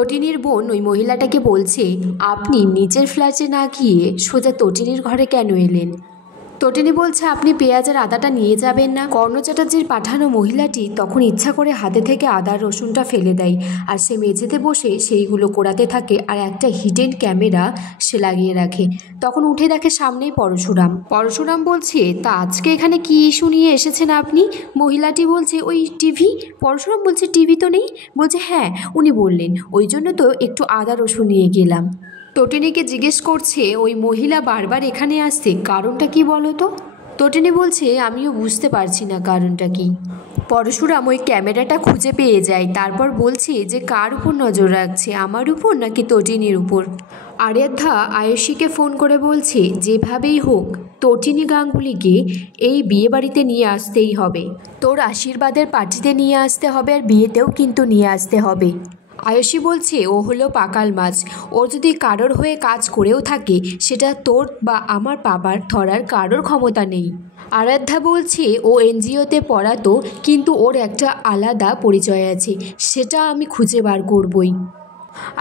তটিনীর বোন ওই মহিলাটাকে বলছে, আপনি নিচের ফ্ল্যাটে না গিয়ে সোজা তটিনীর ঘরে কেন এলেন? তটিনী বলছে, আপনি পেঁয়াজ আর আদাটা নিয়ে যাবেন না? কর্ণ চ্যাটার্জির পাঠানো মহিলাটি তখন ইচ্ছা করে হাতে থেকে আদা রসুনটা ফেলে দেয়, আর সে মেঝেতে বসে সেইগুলো কোড়াতে থাকে, আর একটা হিডেন ক্যামেরা সে লাগিয়ে রাখে। তখন উঠে দেখে সামনেই পরশুরাম। পরশুরাম বলছে, তা আজকে এখানে কি ইস্যু নিয়ে এসেছেন আপনি? মহিলাটি বলছে, ওই টিভি। পরশুরাম বলছে, টিভি তো নেই। বলছে, হ্যাঁ উনি বললেন, ওই জন্য তো একটু আদা রসুন নিয়ে গেলাম। তটিনীকে জিজ্ঞেস করছে, ওই মহিলা বারবার এখানে আসছে, কারণটা কি বলো তো? তটিনী বলছে, আমিও বুঝতে পারছি না কারণটা কি। পরশুরাম ওই ক্যামেরাটা খুঁজে পেয়ে যায়, তারপর বলছে যে কার উপর নজর রাখছে, আমার উপর নাকি তটিনীর উপর। আরাধ্যা আয়ুষীকে ফোন করে বলছে, যেভাবেই হোক তটিনী গাঙ্গুলিকে এই বিয়ে বাড়িতে নিয়ে আসতেই হবে, তোর আশীর্বাদের পার্টিতে নিয়ে আসতে হবে, আর বিয়েতেও কিন্তু নিয়ে আসতে হবে। আয়ুষী বলছে, ও হলো পাকাল মাছ, ও যদি কারোর হয়ে কাজ করেও থাকে সেটা তোর বা আমার বাবার ধরার কারোর ক্ষমতা নেই। আরাধ্যা বলছে, ও এনজিওতে পড়াতো, কিন্তু ওর একটা আলাদা পরিচয় আছে, সেটা আমি খুঁজে বার করবই।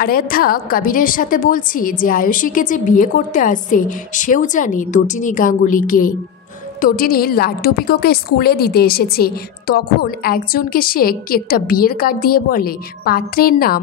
আরাধ্যা কবিরের সাথে বলছি যে আয়ুষীকে যে বিয়ে করতে আসছে সেও জানে তটিনী গাঙ্গুলিকে। তটিনী লাড্ডু পিকোকে স্কুলে দিতে এসেছে, তখন একজনকে সে একটা বিয়ের কার্ড দিয়ে বলে, পাত্রের নাম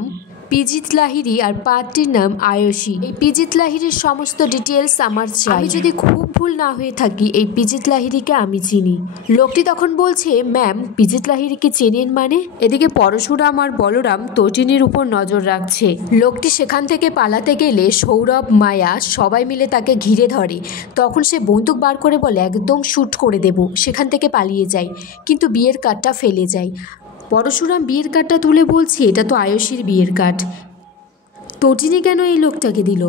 পিজিত লাহিড়ী আর পাত্রীর নাম আয়ুষী। এই পিজিত লাহিড়ীর সমস্ত ডিটেলস আমার চাই, আমি যদি খুব ভুল না হয়ে থাকি এই পিজিত লাহিড়ীকে আমি চিনি। লোকটি তখন বলছে, ম্যাম পিজিত লাহিড়ীকে চেনেন মানে? এদিকে পরশুরাম আর বলরাম তটিনীর উপর নজর রাখছে। লোকটি সেখান থেকে পালাতে গেলে সৌরভ, মায়া সবাই মিলে তাকে ঘিরে ধরে। তখন সে বন্দুক বার করে বলে, একদম শ্যুট করে দেব, সেখান থেকে পালিয়ে যায়, কিন্তু বিয়ের কার্ডটা ফেলে যায়। পরশুরাম বিয়ের কার্ডটা তুলে বলছে, এটা তো আয়ুষীর বিয়ের কার্ড, তটিনী কেন এই লোকটাকে দিল?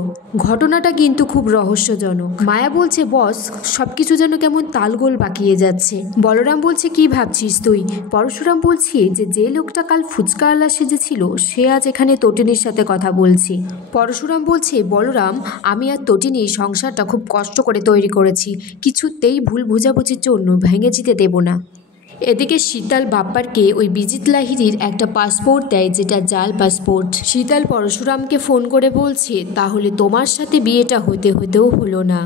ঘটনাটা কিন্তু খুব রহস্যজনক। মায়া বলছে, বস সব কিছু যেন কেমন তালগোল বাকিয়ে যাচ্ছে। বলরাম বলছে, কি ভাবছিস তুই? পরশুরাম বলছে যে লোকটা কাল ফুচকাওয়ালা সেজেছিল সে আজ এখানে তটিনীর সাথে কথা বলছে। পরশুরাম বলছে, বলরাম আমি আর তটিনী সংসারটা খুব কষ্ট করে তৈরি করেছি, কিছুতেই ভুল বোঝাবুঝির জন্য ভেঙে যেতে দেব না। এদিকে শীতল বাপ্পারকে ওই পিজিত লাহিড়ীর একটা পাসপোর্ট দেয়, যেটা জাল পাসপোর্ট। শীতল পরশুরামকে ফোন করে বলছে, তাহলে তোমার সাথে বিয়েটা হতেও হলো না।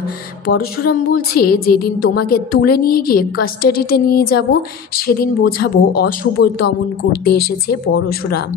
পরশুরাম বলছে, যেদিন তোমাকে তুলে নিয়ে গিয়ে কাস্টাডিতে নিয়ে যাব সেদিন বোঝাবো অশুভ দমন করতে এসেছে পরশুরাম।